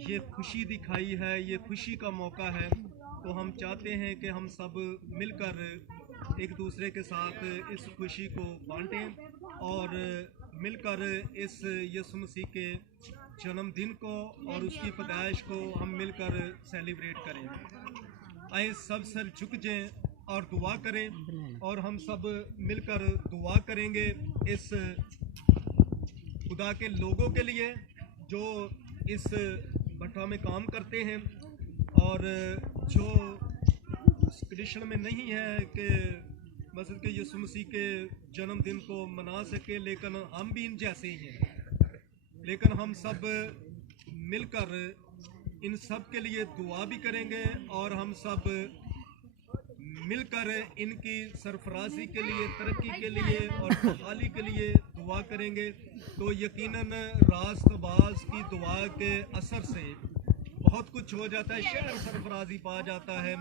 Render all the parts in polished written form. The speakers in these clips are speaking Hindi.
ये खुशी दिखाई है, ये खुशी का मौका है। तो हम चाहते हैं कि हम सब मिलकर एक दूसरे के साथ इस खुशी को बांटें और मिलकर इस यीशु मसीह के जन्मदिन को और उसकी पैदाइश को हम मिलकर सेलिब्रेट करें। आए सब सर झुक जाएं और दुआ करें, और हम सब मिलकर दुआ करेंगे इस खुदा के लोगों के लिए जो इस भट्टा में काम करते हैं और जो कृष्ण में नहीं है कि मसीह के यीशु मसीह के जन्मदिन को मना सके, लेकिन हम भी इन जैसे ही हैं। लेकिन हम सब मिलकर इन सब के लिए दुआ भी करेंगे और हम सब मिलकर इनकी सरफराजी के लिए, तरक्की के लिए और बहाली के लिए दुआ करेंगे। तो यकीनन रास्तबाज की दुआ के असर से बहुत कुछ हो जाता है। शहर सरफराजी पा जाता है,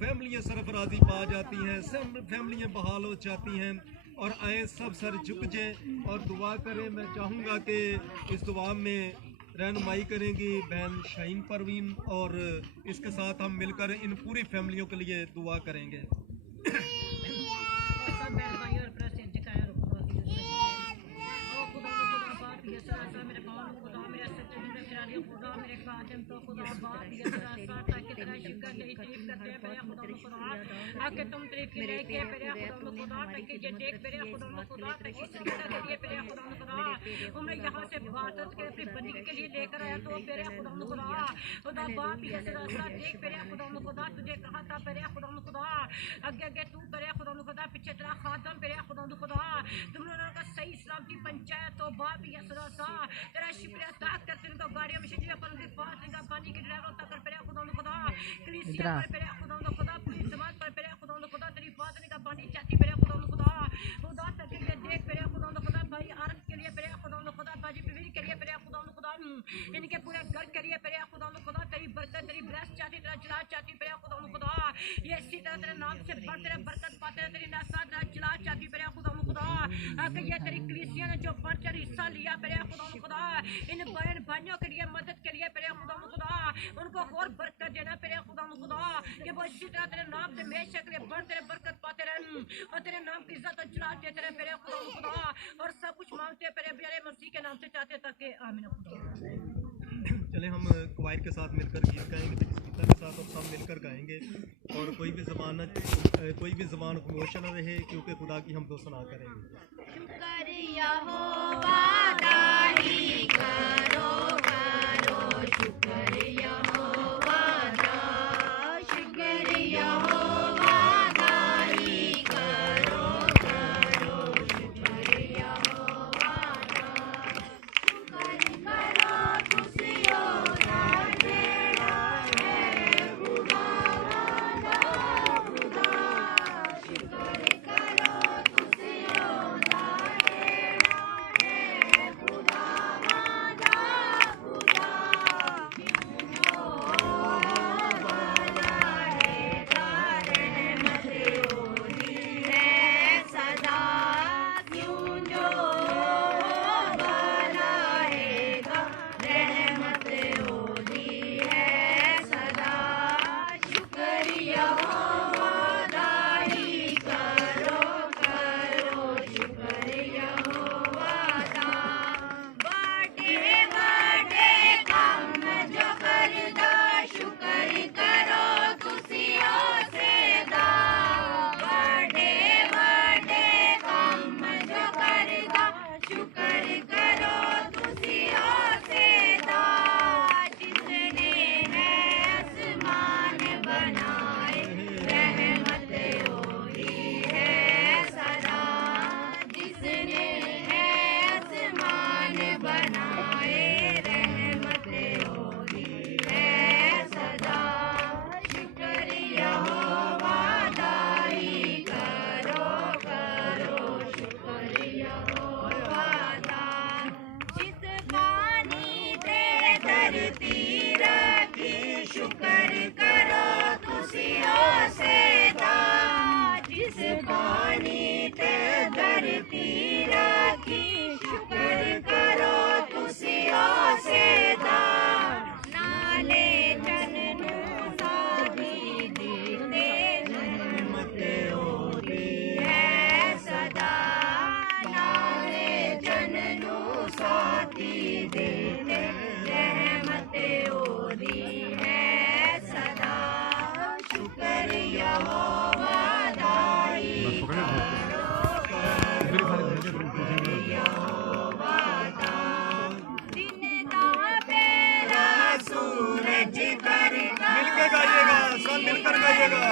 फैमिलियाँ सरफराजी पा जाती हैं, सब फैमिलियाँ बहाल हो जाती हैं। और आए सब सर झुक जाएं और दुआ करें। मैं चाहूँगा कि इस दुआ में रहनुमाई करेंगी बहन शाहीन परवीन, और इसके साथ हम मिलकर इन पूरी फैमिलियों के लिए दुआ करेंगे। आके तुम तरीके लेके पेरे खुदा खुदा तक जे देख पेरे खुदा खुदा तक करिए पेरे खुदा खुदा हमने यहां से भारत के अपनी बंदी के लिए लेकर आया। तो पेरे खुदा खुदा खुदा बाप ये सदा देख पेरे खुदा खुदा तुझे कहा था पेरे खुदा खुदा आगे आगे तू पेरे खुदा खुदा पीछे तेरा खादम पेरे खुदा खुदा तुम लोगों का सही सलामती पंचायत। तो बाप ये सदा तेरा शुक्रिया अदा करते हैं। तो गाड़ियों में शिजले पर उनके पास इनका पानी के ड्राइवर तक पेरे खुदा खुदा कलीसिया पर पेरे खुदा खुदा पूरी समाज पर पेरे खुदा खुदा तेरी बात का पानी चाहती पेरे खुदा खुदा खुदा तक के देख पेरे खुदा खुदा भाई आरत के लिए पेरे खुदा खुदा बाजी पीवी के लिए पेरे खुदा खुदा इनके पूरे घर के लिए पेरे खुदा खुदा तेरी बरकत तेरी ब्लेस चाहती तेरा जलाल चाहती पेरे खुदा खुदा ये इसी तरह तेरे नाम से बढ़ तेरे बरकत पाते हैं, तेरी नसात तेरा जलाल चाहती पेरे खुदा खुदा अगर ये तेरी कलीसिया ने जो बढ़ चढ़ हिस्सा लिया पेरे खुदा खुदा इन बहन भाइयों के लिए मदद के लिए पेरे खुदा खुदा उनको और बरकत देना पेरे खुदा खुदा कि वो इसी तरह तेरे नाम से हमेशा के लिए बढ़ तेरे बरकत पाते रहन और तेरे नाम की इज्जत और जलाल देते रहे पेरे खुदा खुदा और सब कुछ मांगते पेरे प्यारे मसीह के नाम से चाहते तक के आमीन खुदा। चले हम क्वायर के साथ मिलकर गीत गाएंगे, गीता के साथ हम सब मिलकर गाएंगे और कोई भी ज़बान खामोश न रहे, क्योंकि खुदा की हम दो सना करेंगे। शुक्र यहोवा दाई करो करो शुक्र यहोवा दा शुक्र यहोवा दाई करो करो शुक्र यहोवा दा शुक्र करो तुसियो दा जेड़ा है खुदा खुदा शुक्र करो तुसियो दा जेड़ा है खुदा शुक्र करो तुसियो से दा मिलके गाइएगा, सब मिलकर गाइएगा।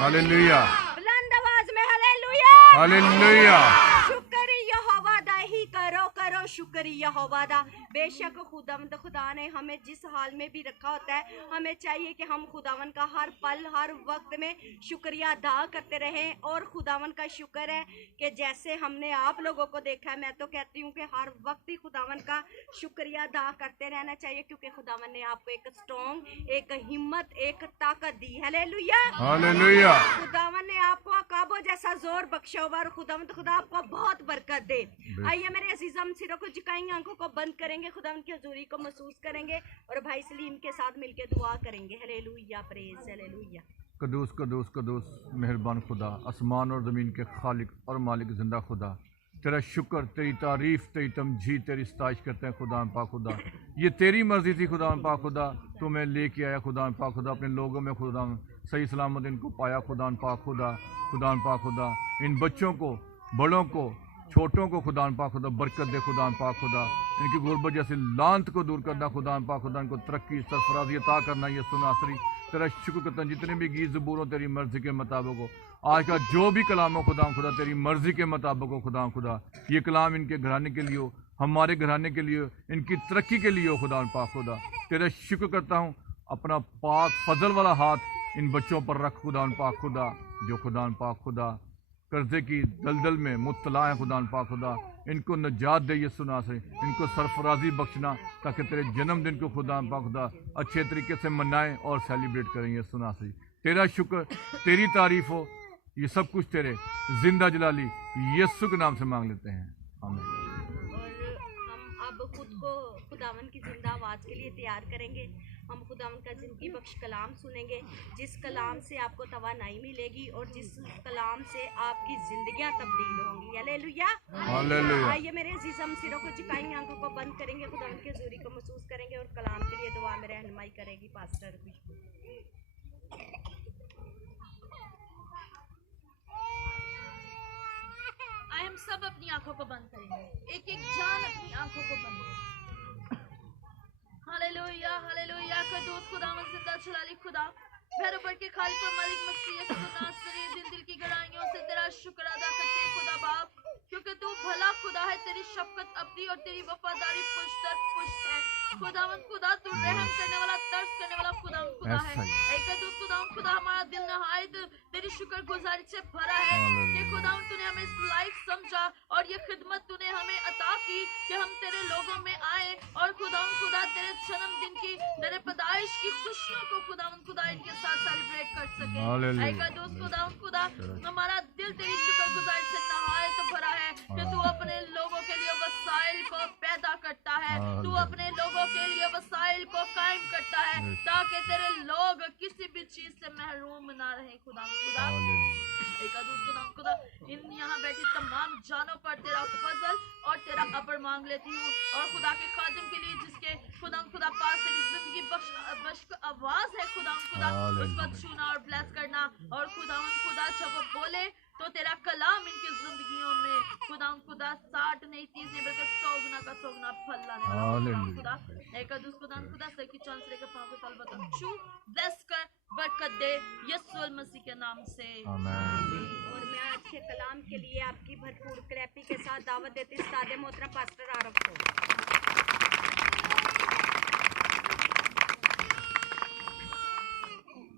हालेलुया, बुलंद आवाज में हालेलुया, हालेलुया। शुक्र यहोवा दा ही करो करो शुक्र यहोवा दा। बेशक खुदावंद खुदा ने हमें जिस हाल में भी रखा होता है, हमें चाहिए कि हम खुदावन का हर पल हर वक्त में शुक्रिया अदा करते रहें। और खुदावन का शुक्र है कि जैसे हमने आप लोगों को देखा है, मैं तो कहती हूँ कि हर वक्त ही खुदावन का शुक्रिया अदा करते रहना चाहिए, क्योंकि खुदावन ने आपको एक स्ट्रॉन्ग, एक हिम्मत, एक ताकत दी। Hallelujah, hallelujah. खुदावन ने आपको अकाबो जैसा जोर बख्शा हुआ, और खुदावन खुदा आपको बहुत बरकत दे। आइए मेरे अजीज, हम सिरों को झुकाएंगे, आंखों को बंद करेंगे, खुदावन की हजूरी को महसूस करेंगे और भाई सलीम के साथ मिलके दुआ करेंगे। Hallelujah, praise hallelujah. कदूस कदूस कदूस मेहरबान खुदा, आसमान और ज़मीन के खालिक और मालिक जिंदा खुदा, तेरा शुक्र, तेरी तारीफ़, तेरी तमजीद, तेरी सताइश करते हैं खुदा पाक खुदा। ये तेरी मर्ज़ी थी खुदा पाक खुदा, तुम्हें लेके आया खुदा पाक खुदा, अपने लोगों में खुदा सही सलामत इनको पाया खुदा पाक खुदा। खुदा पाक खुदा, इन बच्चों को, बड़ों को, छोटों को खुदा पाक खुदा बरकत दे खुदा पाक खुदा। इनकी गुर्बत जैसे लांत को दूर करना खुदा पाक खुदा, इनको तरक्की सरफराजी अता करना। ये सुनासरी तेरा शुक्र करता, जितने भी गीत ज़बूर हो तेरी मर्ज़ी के मुताबिक हो, आज का जो भी कलाम हो खुदा खुदा तेरी मर्ज़ी के मुताबिक हो खुदा खुदा। ये कलाम इनके घराने के लिए हो, हमारे घराने के लिए हो, इनकी तरक्की के लिए हो खुदा पाक खुदा। तेरा शुक्र करता हूँ, अपना पाक फजल वाला हाथ इन बच्चों पर रख खुदा पाक खुदा, जो खुदा पाक खुदा कर्जे की दलदल में मुब्तला है खुदा पाक खुदा। इनको नजात दे यीशु नाम से, इनको सरफराजी बख्शना, ताकि तेरे जन्मदिन को खुदा पाक खुदा अच्छे तरीके से मनाएं और सेलिब्रेट करें यीशु नाम से। तेरा शुक्र, तेरी तारीफ हो, ये सब कुछ तेरे जिंदा जलाली यीशु के नाम से मांग लेते हैं, आमीन। और हम अब खुद को खुदावन की जिंदा आवाज़ के लिए तैयार करेंगे। हम खुदावन का ज़िंदगी बख्श कलाम सुनेंगे, जिस कलाम से आपको तवानाई मिलेगी और जिस कलाम से आपकी ज़िंदगियां तब्दील होंगी। Hallelujah, hallelujah. आइए मेरे अजीज़, हम सिरों को झुकाएंगे, आंखों को बंद करेंगे, खुदावन की हजूरी को महसूस करेंगे और कलाम के लिए दुआ में रहनुमाई करेगी पास्टर खुशबू। आइए हम सब अपनी आंखों को बंद करेंगे, एक एक जान अपनी आंखों को बंद करें। Hallelujah, hallelujah. कदूस खुदावंद जिंदा जलाली खुदा, भैरव बढ़ के खालिक और मालिक मसीह यीशु नासरी, दिल दिल की गहराइयों से तेरा शुक्र अदा करते खुदा बाप। तेरी शफकत अपनी और तेरी वफादारी पुष्ट दर पुष्ट है। खुदावंद खुदा तू रहम करने वाला, तरस करने वाला खुदावंद खुदा है। ऐ कदूस खुदावंद खुदा, हमारा दिल नहायत तेरी शुक्रगुजारी से भरा है कि खुदावंद तूने हमें इस लायक समझा और ये खिदमत तूने हमें अता की कि हम तेरे लोगों में आए और खुदावंद खुदा तेरे जन्मदिन की, तेरे पैदाइश की खुशियों को खुदावंद खुदा इनके साथ सेलिब्रेट कर सके। ऐ कदूस खुदावंद खुदा, हमारा दिल तेरी शुक्रगुजारी से नहायत भरा है कि तू अपने लोगों के लिए वसाइल को पैदा करता है, तू अपने लोगों के लिए वसाइल को कायम करता है ताकि तेरे लोग किसी भी चीज से महरूम ना रहे। खुदा खुदा इन यहाँ बैठी तमाम जानों पर तेरा फजल और तेरा अबर मांग लेती हूँ, और खुदा के खादिम के लिए जिसके खुदा पास तेरी जिंदगी बख्श आवाज है खुदा उसको छूना और ब्लेस करना, और खुदा जब वो बोले तो तेरा कलाम इनकी जिंदगियों में खुदा 60 नहीं 30 नहीं बल्कि 100 गुना का 100 गुना फल लाने वाला खुदा। एक खुदा सर की चौन से लेकर पांव के तल छू ब्लेस कर बरकत दे यीशु मसीह के नाम से और मैं आज के कलाम के लिए आपकी भरपूर क्लैपी के साथ दावत देती हूं सादे मोहतरम पास्टर आरफ को।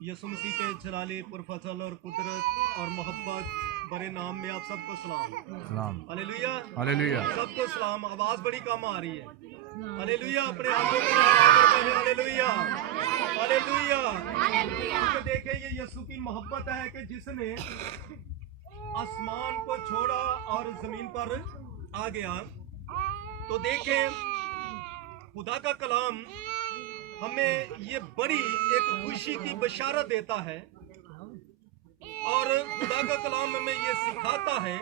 यीशु मसीह के जलाले पुरफजल और कुदरत और मोहब्बत बड़े नाम में आप सबको सलाम। हालेलुया हालेलुया, सबको सलाम। आवाज बड़ी कम आ रही है। हालेलुया, अपने हाथों को हालेलुया हालेलुया। देखिए ये यीशु की मोहब्बत है कि जिसने आसमान को छोड़ा और जमीन पर आ गया। तो देखें खुदा का कलाम हमें ये बड़ी एक खुशी की बशारत देता है, और खुदा का कलाम हमें ये सिखाता है।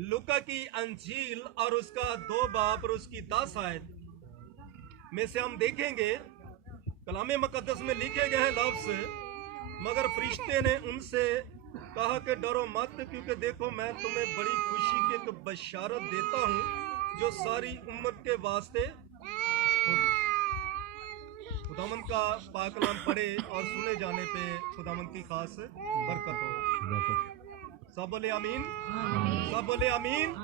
लूका की अंजील और उसका 2 बाब और उसकी 10 आयत में से हम देखेंगे कलाम मुकद्दस में लिखे गए लफ्ज़, मगर फरिश्ते ने उनसे कहा कि डरो मत, क्योंकि देखो मैं तुम्हें बड़ी खुशी की एक बशारत देता हूँ जो सारी उम्मत के वास्ते होगी। खुदावंद का पाक कलाम पढ़े और सुने जाने पे खुदावंद की खास बरकत हो। सब बोले आमीन, सब बोले आमीन,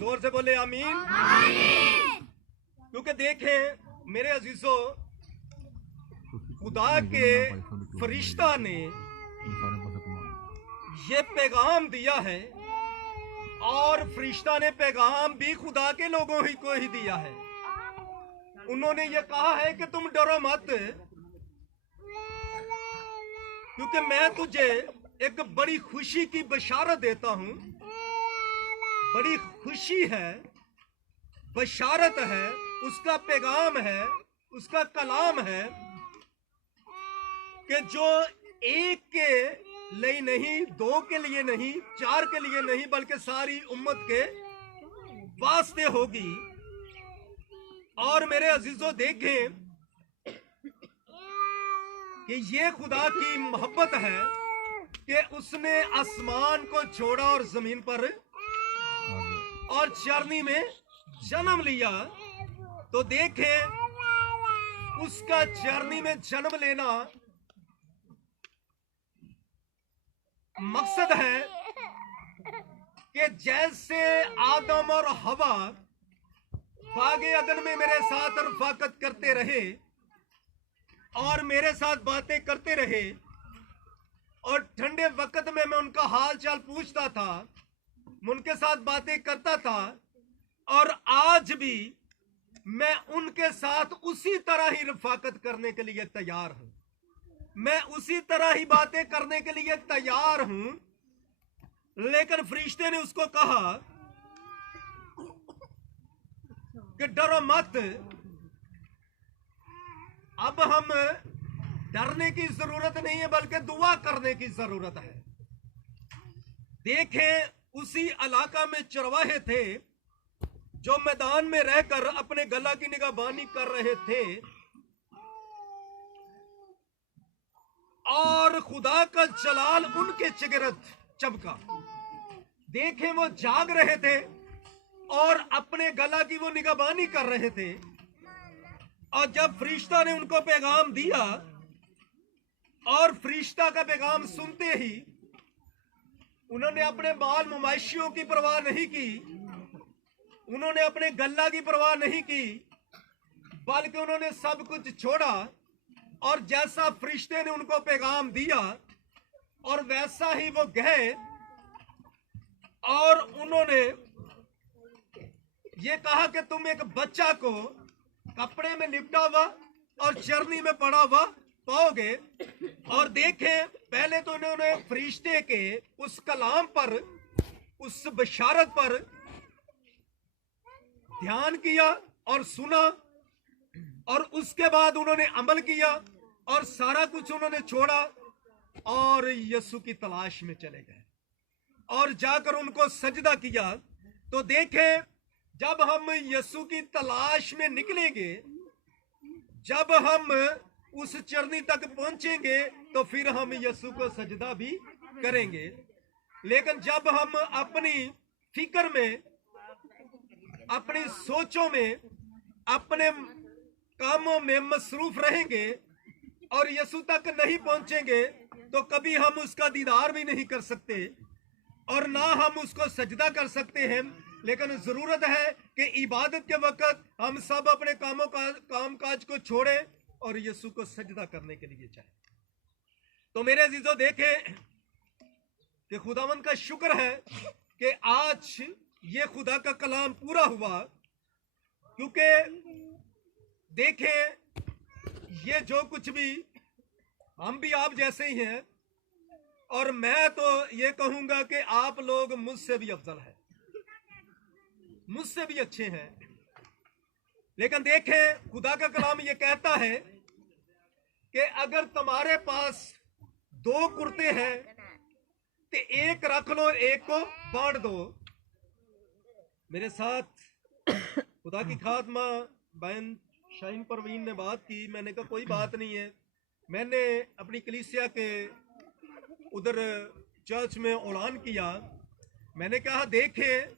जोर से बोले आमीन। क्योंकि देखें मेरे अजीजों, खुदा के फरिश्ता ने ये पैगाम दिया है, और फरिश्ता ने पैगाम भी खुदा के लोगों ही को ही दिया है। उन्होंने ये कहा है कि तुम डरो मत, क्योंकि मैं तुझे एक बड़ी खुशी की बशारत देता हूं। बड़ी खुशी है, बशारत है, उसका पैगाम है, उसका कलाम है कि जो एक के लिए नहीं, 2 के लिए नहीं, 4 के लिए नहीं, बल्कि सारी उम्मत के वास्ते होगी। और मेरे अजीजों देखें कि ये खुदा की मोहब्बत है कि उसने आसमान को छोड़ा और जमीन पर और चरनी में जन्म लिया। तो देखें उसका चरनी में जन्म लेना मकसद है कि जैसे आदम और हवा बागे अदन में मेरे साथ रफाकत करते रहे और मेरे साथ बातें करते रहे, और ठंडे वक्त में मैं उनका हाल चाल पूछता था, उनके साथ बातें करता था, और आज भी मैं उनके साथ उसी तरह ही रफाकत करने के लिए तैयार हूं। मैं उसी तरह ही बातें करने के लिए तैयार हूं। लेकिन फरिश्ते ने उसको कहा कि डरो मत। अब हम डरने की जरूरत नहीं है, बल्कि दुआ करने की जरूरत है। देखें उसी इलाका में चरवाहे थे जो मैदान में रहकर अपने गला की निगहबानी कर रहे थे, और खुदा का जलाल उनके चिगरत चमका। देखें वो जाग रहे थे और अपने गला की वो निगहबानी कर रहे थे, और जब फरिश्ता ने उनको पैगाम दिया, और फरिश्ता का पैगाम सुनते ही उन्होंने अपने बाल नुमाइशियों की परवाह नहीं की, उन्होंने अपने गल्ला की परवाह नहीं की, बल्कि उन्होंने सब कुछ छोड़ा और जैसा फरिश्ते ने उनको पैगाम दिया और वैसा ही वो गए और उन्होंने ये कहा कि तुम एक बच्चा को कपड़े में लिपटा हुआ और चरनी में पड़ा हुआ पाओगे। और देखें, पहले तो उन्होंने फरिश्ते के उस कलाम पर, उस बशारत पर ध्यान किया और सुना, और उसके बाद उन्होंने अमल किया और सारा कुछ उन्होंने छोड़ा और यीशु की तलाश में चले गए और जाकर उनको सजदा किया। तो देखें, जब हम यीशु की तलाश में निकलेंगे, जब हम उस चरनी तक पहुंचेंगे, तो फिर हम यीशु को सजदा भी करेंगे। लेकिन जब हम अपनी फिक्र में, अपनी सोचों में, अपने कामों में मसरूफ रहेंगे और यीशु तक नहीं पहुंचेंगे, तो कभी हम उसका दीदार भी नहीं कर सकते और ना हम उसको सजदा कर सकते हैं। लेकिन जरूरत है कि इबादत के वक्त हम सब अपने काम काज को छोड़ें और यीशु को सजदा करने के लिए जाएं। तो मेरे अजीजों, देखें कि खुदावंद का शुक्र है कि आज ये खुदा का कलाम पूरा हुआ, क्योंकि देखें, ये जो कुछ भी, हम भी आप जैसे ही हैं और मैं तो ये कहूंगा कि आप लोग मुझसे भी अफजल हैं, मुझसे भी अच्छे हैं। लेकिन देखें, खुदा का कलाम ये कहता है कि अगर तुम्हारे पास 2 कुर्ते हैं तो एक रख लो, एक को बांट दो। मेरे साथ खुदा की खातमा बहन शाहीन परवीन ने बात की, मैंने कहा कोई बात नहीं है। मैंने अपनी कलीसिया के उधर चर्च में ऐलान किया, मैंने कहा देखें,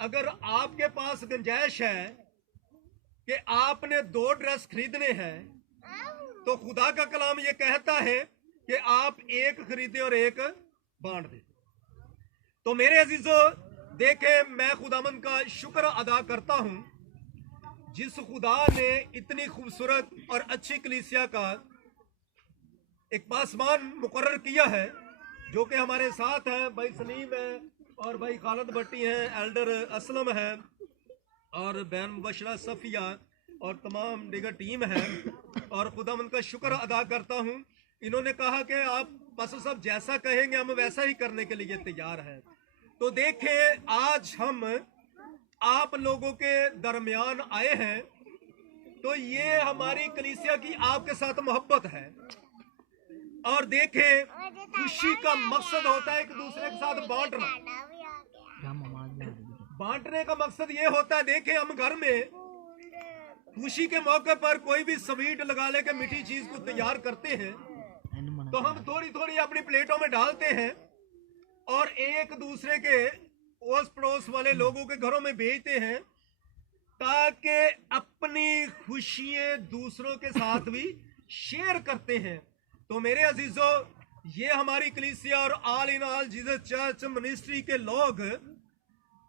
अगर आपके पास गुंजाइश है कि आपने 2 ड्रेस खरीदने हैं, तो खुदा का कलाम ये कहता है कि आप एक खरीदे और एक बांट दें। तो मेरे अजीजों, देखें, मैं खुदावंद का शुक्र अदा करता हूं जिस खुदा ने इतनी खूबसूरत और अच्छी कलीसिया का एक पासमान मुकर्रर किया है, जो कि हमारे साथ हैं। भाई सलीम है और भाई खालिद भट्टी हैं, एल्डर असलम है और बहन मुबशरा सफिया और तमाम दीगर टीम है। और खुदावंद का शुक्र अदा करता हूं, इन्होंने कहा कि आप बस सब जैसा कहेंगे हम वैसा ही करने के लिए तैयार हैं। तो देखें, आज हम आप लोगों के दरमियान आए हैं, तो ये हमारी कलीसिया की आपके साथ मोहब्बत है। और देखें, खुशी का मकसद होता है एक दूसरे के साथ बांटना। बांटने का मकसद ये होता है, देखें, हम घर में खुशी के मौके पर कोई भी स्वीट लगा लेके मीठी चीज को तैयार करते हैं, तो हम थोड़ी थोड़ी अपनी प्लेटों में डालते हैं और एक दूसरे के ओस पड़ोस वाले लोगों के घरों में भेजते हैं, ताकि अपनी खुशियां दूसरों के साथ भी शेयर करते हैं। तो मेरे अजीजों, ये हमारी कलीसिया और all in all Jesus church ministry के लोग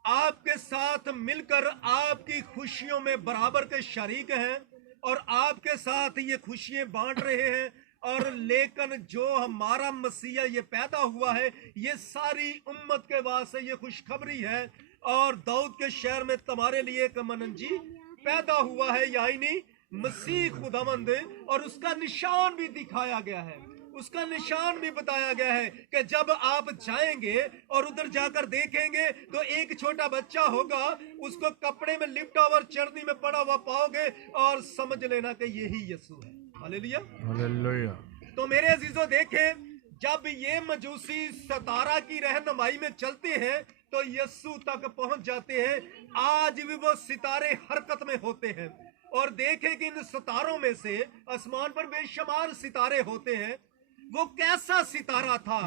आपके साथ मिलकर आपकी खुशियों में बराबर के शरीक हैं और आपके साथ ये खुशियां बांट रहे हैं। और लेकिन जो हमारा मसीहा ये पैदा हुआ है, ये सारी उम्मत के वास्ते ये खुशखबरी है। और दाऊद के शहर में तुम्हारे लिए एक मनंजी पैदा हुआ है, यानी मसीह खुदावंद, और उसका निशान भी दिखाया गया है, उसका निशान भी बताया गया है कि जब आप जाएंगे और उधर जाकर देखेंगे तो एक छोटा बच्चा होगा, उसको कपड़े में लिपटा हुआ चरनी में पड़ा हुआ पाओगे और समझ लेना कि यही यीशु है। Hallelujah, hallelujah. तो मेरे अजीजों, देखें, जब ये मजूसी सितारा की रहनुमाई में चलते हैं तो यीशु तक पहुंच जाते हैं। आज भी वो सितारे हरकत में होते हैं और देखें कि इन सितारों में से आसमान पर बेशुमार सितारे होते हैं। वो कैसा सितारा था,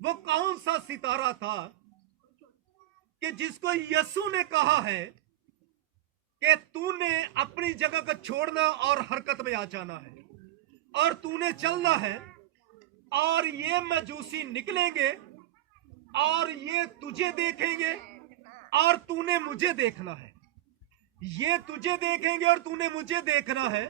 वो कौन सा सितारा था कि जिसको यीशु ने कहा है कि तूने अपनी जगह को छोड़ना और हरकत में आ जाना है और तूने चलना है, और ये मजूसी निकलेंगे और ये तुझे देखेंगे और तूने मुझे देखना है। ये तुझे देखेंगे और तूने मुझे देखना है,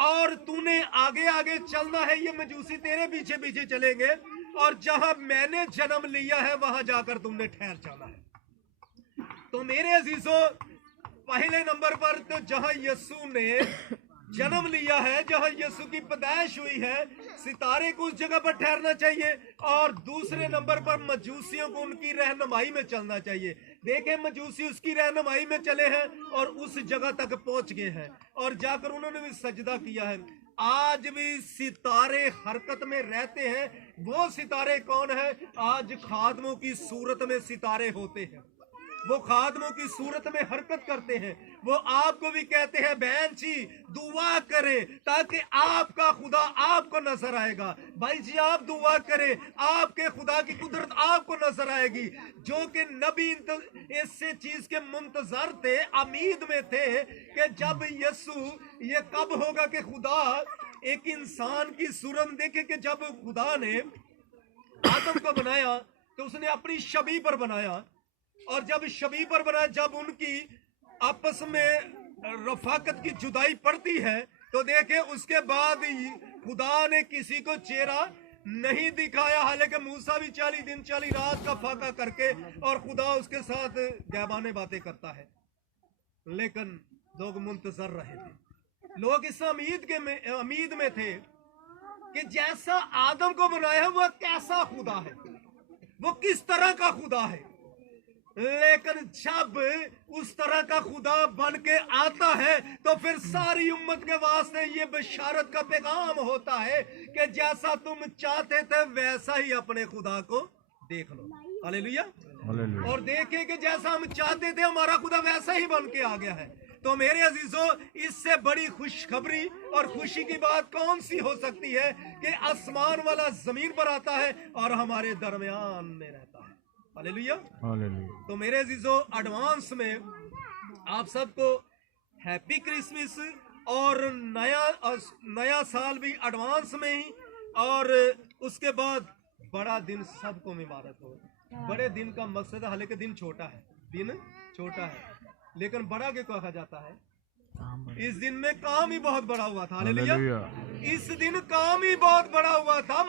और तूने आगे आगे चलना है। ये मजूसी तेरे पीछे पीछे चलेंगे, और जहां मैंने जन्म लिया है वहां जाकर तुमने ठहर जाना है। तो मेरे अजीजों, पहले नंबर पर तो जहां यीशु ने जन्म लिया है, जहां यीशु की पैदाइश हुई है, सितारे को उस जगह पर ठहरना चाहिए। और दूसरे नंबर पर मजूसियों को उनकी रहनुमाई में चलना चाहिए। देखें, मजूसी उसकी रहनुमाई में चले हैं और उस जगह तक पहुंच गए हैं, और जाकर उन्होंने भी सजदा किया है। आज भी सितारे हरकत में रहते हैं। वो सितारे कौन है? आज खादमों की सूरत में सितारे होते हैं। वो खादमों की सूरत में हरकत करते हैं। वो आपको भी कहते हैं, बहन जी दुआ करें ताकि आपका खुदा आपको नजर आएगा। भाई जी आप दुआ करें, आपके खुदा की कुदरत आपको नजर आएगी। जो कि नबी इससे चीज के मुंतजर थे, उम्मीद में थे कि जब यीशु, ये कब होगा कि खुदा एक इंसान की सूरत देखे। कि जब खुदा ने आदम को बनाया तो उसने अपनी शबी पर बनाया, और जब शबी पर बनाया, जब उनकी आपस में रफाकत की जुदाई पड़ती है, तो देखे उसके बाद खुदा ने किसी को चेहरा नहीं दिखाया। हालांकि मूसा भी 40 दिन 40 रात का फाका करके और खुदा उसके साथ गैबाने बातें करता है, लेकिन लोग मुंतजर रहे थे। लोग इस उम्मीद में थे कि जैसा आदम को बनाया वह कैसा खुदा है, वो किस तरह का खुदा है। लेकिन जब उस तरह का खुदा बन के आता है तो फिर सारी उम्मत के वास्ते ये बशारत का पैगाम होता है कि जैसा तुम चाहते थे वैसा ही अपने खुदा को देख लो। हालेलुया। और देखें कि जैसा हम चाहते थे हमारा खुदा वैसा ही बन के आ गया है। तो मेरे अजीजों, इससे बड़ी खुशखबरी और खुशी की बात कौन सी हो सकती है कि आसमान वाला जमीन पर आता है और हमारे दरमियान में रहता है। हालेलुया। तो मेरे अजीजों, एडवांस में आप सबको हैप्पी क्रिसमस और नया साल भी एडवांस में ही। और उसके बाद बड़ा दिन सबको मुबारक हो। बड़े दिन का मकसद, हालांकि दिन छोटा है लेकिन बड़ा के कहा जाता है। इस दिन में काम ही बहुत बड़ा हुआ था। हालेलुया। इस दिन काम ही बहुत बड़ा हुआ था।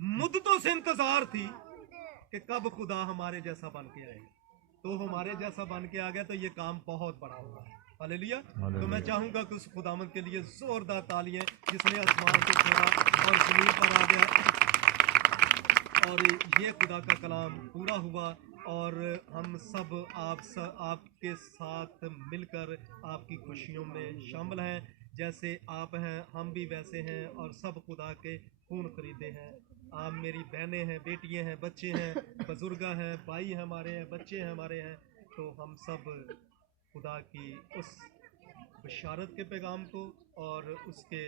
मुद्दतों से इंतजार थी कि कब खुदा हमारे जैसा बन के आए। तो हमारे जैसा बन के आ गया, तो ये काम बहुत बड़ा हुआ है। हालेलुया। तो मैं चाहूंगा कि उस खुदावंद के लिए जोरदार तालियां, जिसने आसमान को छोड़ा और जमीन पर आ गया, और ये खुदा का कलाम पूरा हुआ। और हम सब आपके साथ मिलकर आपकी खुशियों में शामिल हैं। जैसे आप हैं हम भी वैसे हैं, और सब खुदा के खून खरीदे हैं। आप मेरी बहनें हैं, बेटियां हैं, बच्चे हैं, बुजुर्ग हैं, भाई हमारे हैं, बच्चे हमारे हैं। तो हम सब खुदा की उस बशारत के पैगाम को और उसके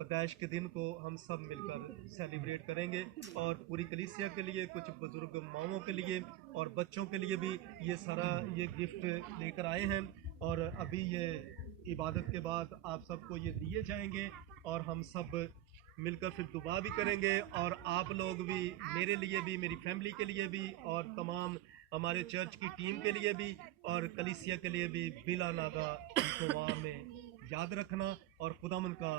पैदाइश के दिन को हम सब मिलकर सेलिब्रेट करेंगे। और पूरी कलीसिया के लिए, कुछ बुजुर्ग माओं के लिए और बच्चों के लिए भी ये गिफ्ट लेकर आए हैं। और अभी ये इबादत के बाद आप सबको ये दिए जाएंगे, और हम सब मिलकर फिर दुआ भी करेंगे। और आप लोग भी, मेरे लिए भी, मेरी फैमिली के लिए भी, और तमाम हमारे चर्च की टीम के लिए भी, और कलीसिया के लिए भी बिला नागा दुआ में याद रखना। और खुदामन का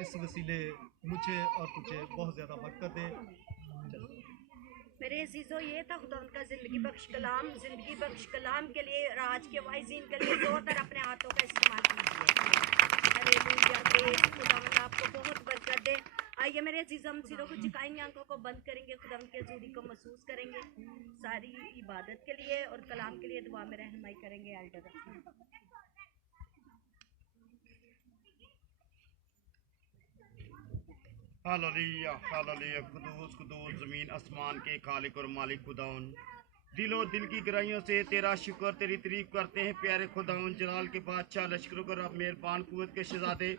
इस वसीले मुझे और तुझे बहुत ज़्यादा बरकत दे। मेरे अजीजों, ये था खुदा उनका ज़िंदगी बख्श कलाम। ज़िंदगी बख्श कलाम के लिए और आज के वाइज़ीन के लिए ज़ोरदार अपने हाथों का इस्तेमाल कीजिए। हालेलुया। खुदावंद आपको बहुत बरकत दे। आइए मेरे अजीज़, हम सिरों को झुकाएंगे, आंखों को बंद करेंगे, खुदावंद की हजूरी को महसूस करेंगे। सारी इबादत के लिए और कलाम के लिए दुआ में रहनुमाई करेंगे। Elder hallelujah hallelujah. कुदूस कुदूस ज़मीन आसमान के खालिक और मालिक खुदावन, दिलो दिल की गहराइयों से तेरा शुक्र, तेरी तारीफ करते हैं प्यारे खुदावन। जलाल के बादशाह, लश्करों का रब, मेहरबान कुव्वत के शहज़ादे,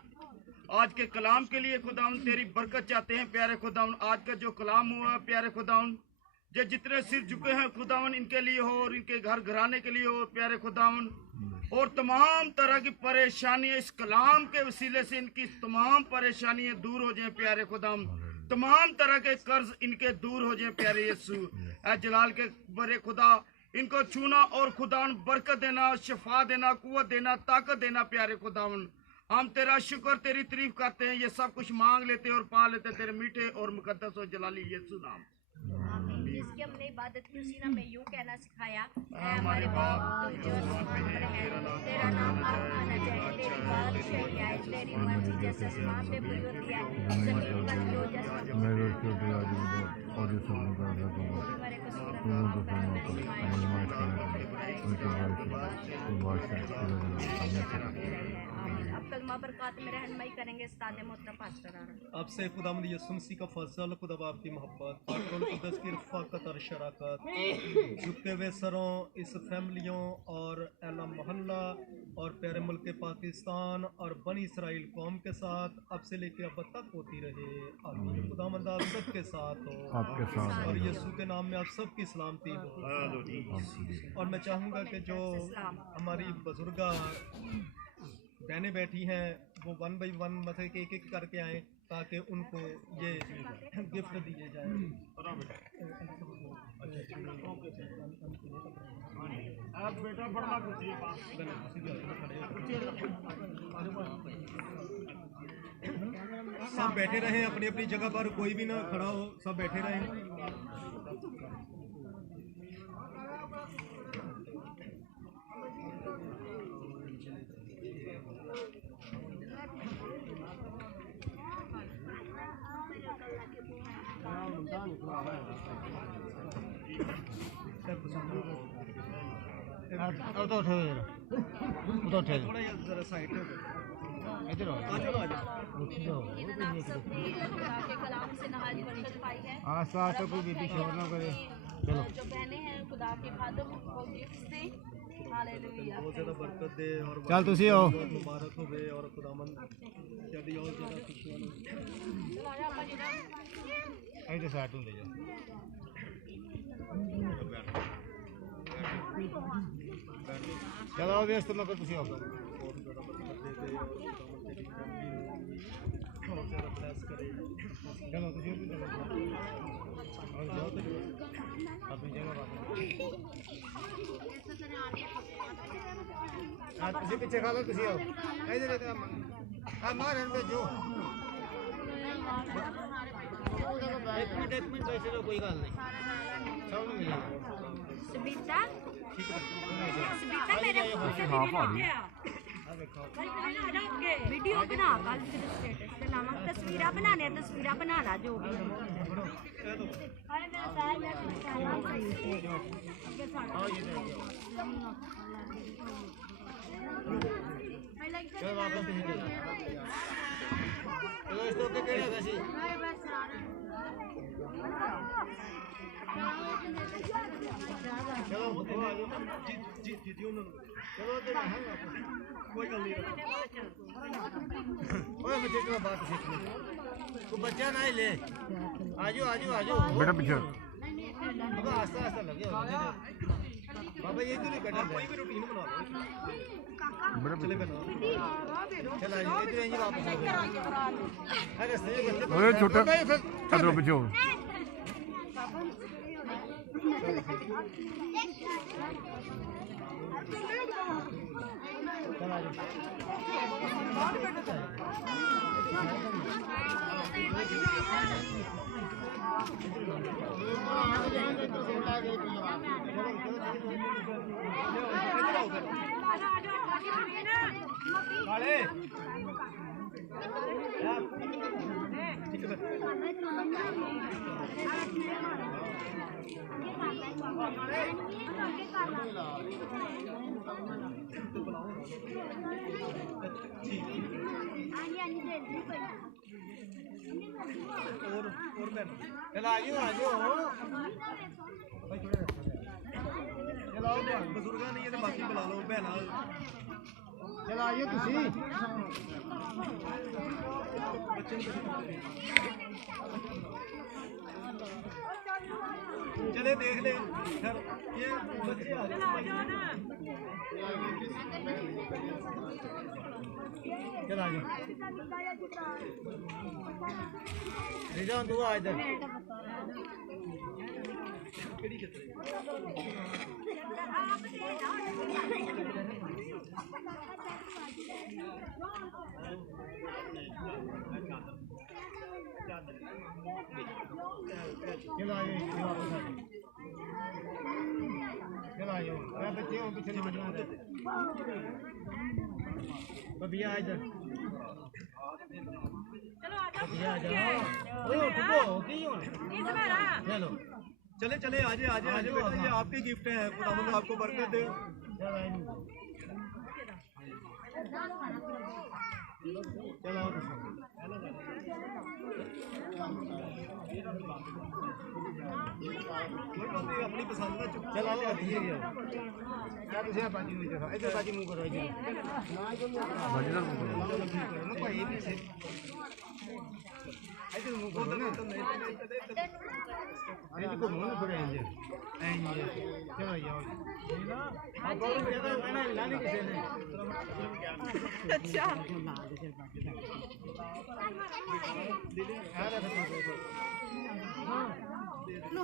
आज के कलाम के लिए खुदावन तेरी बरकत चाहते हैं प्यारे खुदावन। आज का जो कलाम हुआ है प्यारे खुदावन, जो जितने सिर झुके हैं खुदावन इनके लिए हो, और इनके घर घराने के लिए हो प्यारे खुदावन। और तमाम तरह की परेशानियां इस कलाम के वसीले से, इनकी तमाम परेशानियां दूर हो जाएं प्यारे खुदावन। तमाम तरह के कर्ज इनके दूर हो जाए प्यारे यीशु। ऐ जलाल के बड़े खुदा इनको छूना और खुदावन बरकत देना, शिफा देना, कुव्वत देना, ताकत देना प्यारे खुदावन। हम तेरा शुक्र तेरी तारीफ करते हैं, ये सब कुछ मांग लेते और पा लेते तेरे मीठे और मुकद्दस और जलाली यीशु नाम। जिसकी हमने इबादत की उसी ने हमें यूं कहना सिखाया, ऐ हमारे बाप तू जो आसमान पर है, तेरा नाम आना जाए, तेरी बादशाही आए, तेरी मर्जी जैसे आसमान पे पूरी होती है जमीन पर भी हो जैसे मेरे छोटे आज और ये सब का हमारे कसूर माफ अब कलमा बरकत में रहनुमाई करेंगे उस्ताद मोहतरम पास्टर आरा। आपसे खुदावंद यीशु मसीह का फजल, खुदा बाप की मोहब्बत, पाक रूह कुद्दस की रफ़ाकत और शराकत, झुकते हुए सरों इस फैमिलियों और एला मोहल्ला और प्यारे मुल्क पाकिस्तान और बनी इसराइल कौम के साथ अब से लेकर अब तक होती रहे। आमीन। खुदावंद आप सबके साथ हो, आपके साथ और यीशु के नाम में आप सबकी सलामती हो। और मैं चाहूँगा कि जो हमारी बुजुर्गा बहनें बैठी हैं वो 1 बाई 1 मतलब कि एक करके आए ताकि उनको ये गिफ्ट दिए जाए। सब बैठे रहें अपनी अपनी जगह पर, कोई भी ना खड़ा हो, सब बैठे रहें। थोड़ा जरा साइड पे इधर आ जाओ। इन्होंने आप सबने खुदा के कलाम से नहाज बरकत पाई है। आस-पास तो कोई बीबी शोर ना करे। चलो जो बहनें हैं खुदा के खादम को गिफ्ट्स दें। हालेलुया। बहुत ज़्यादा बरकत दे और चल तुसी आओ। बहुत मुबारक होवे और खुदावंद जल्दी और ज़्यादा खुशियाँ हो। इधर साइड होंदे जा। चलो आओ व्यस्त मत तुसी आओ। बहुत ज़्यादा बरकत दे और खुदावंद तेरी फैमिली को बहुत ज़्यादा ब्लेस करे। चलो तुसी भी चलो। और जाओ तो अपनी जगह बात। हां तुसी पीछे खा लो तुसी आओ। इधर इधर हां मार पे जो। एक मिनट बैठे रहो, कोई गल नहीं। सब नहीं मिलेगा। सबिता मेरे वीडियो बना कल स्टेटस पे लावा, तस्वीरें बनाने तस्वीरें बनाना जो भी चलो वापस चलो इस तो के केड़ा गसी चलो आ जाओ। जी उन्होंने चलो तो कोई गल नहीं। ओए बच्चे की बात सीख ले, तू बच्चा ना ही ले। आजो आजो आजो बेटा पीछे बाबा आस्ते आस्ते लगे हो बाबा। ये तो नहीं कटा कोई भी रूटीन बना लो। बेटा चले बना चल आजो इधर ही वापस आ गए। अरे सही बच्चे ओए छोटा इधर पीछे हो। चल आजो। काले और मैं चल आजो आजो चलो बुजुर्गा नहीं है तो बाकी बुला लो बहना। चल आइए तुसी चले ले देख ले फिर ये बच्चे आ चलो आ जाओ ना चल आ जाओ रिजवान तू आ इधर चल आ जाओ चल आ जाओ मैं बच्चे हूँ पीछे नहीं बचना बबिया आ इधर चलो आ जाओ बबिया आ जाओ ओए उठो की हो इस बार आ चलो चले चले आजे आजे आजे बेटा ये आपके गिफ्ट हैं खुदावंद आपको बरकत दे चल आ चलो कोई बात नहीं अपनी पसंद का चुप चल आओ ठीक है क्या तुझे बाजी हुई देखो इधर बाजी मुंह करो इधर मैं कोई नहीं से इधर मुंह करो ना अरे तो मुंह ना थोड़े इंजे चलो जाओ अब बहुत ज्यादा मैंने लाने किसे ने अच्छा आ रहा था चलो